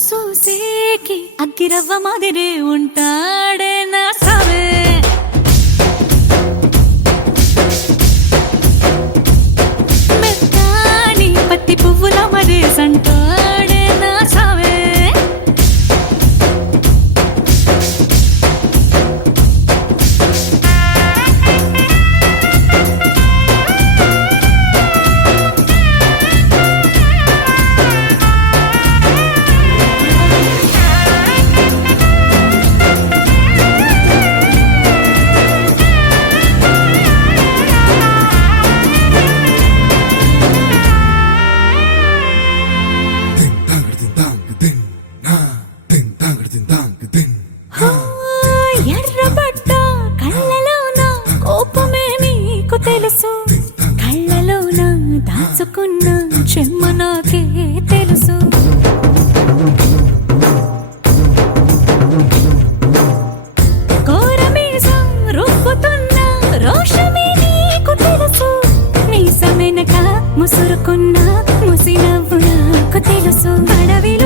సూసేకి అగ్గిరవ్వ మాదిరే ఉంటాడే నా సావే. మెత్తాని పత్తి పువ్వుల మరేసంటాడే నా సావే. ఎర్రబడ్డ కళ్ళలోన కోపమే నీకు తెలుసు, కళ్ళలోన దాచుకున్న చెమ్మ నాకే తెలుసు. కోరమీసం రుబ్బుతున్న రోషమే నీకు తెలుసు, మీసమెనక ముసురుకున్న ముసి నవ్వు నాకు తెలుసు. అడవిలో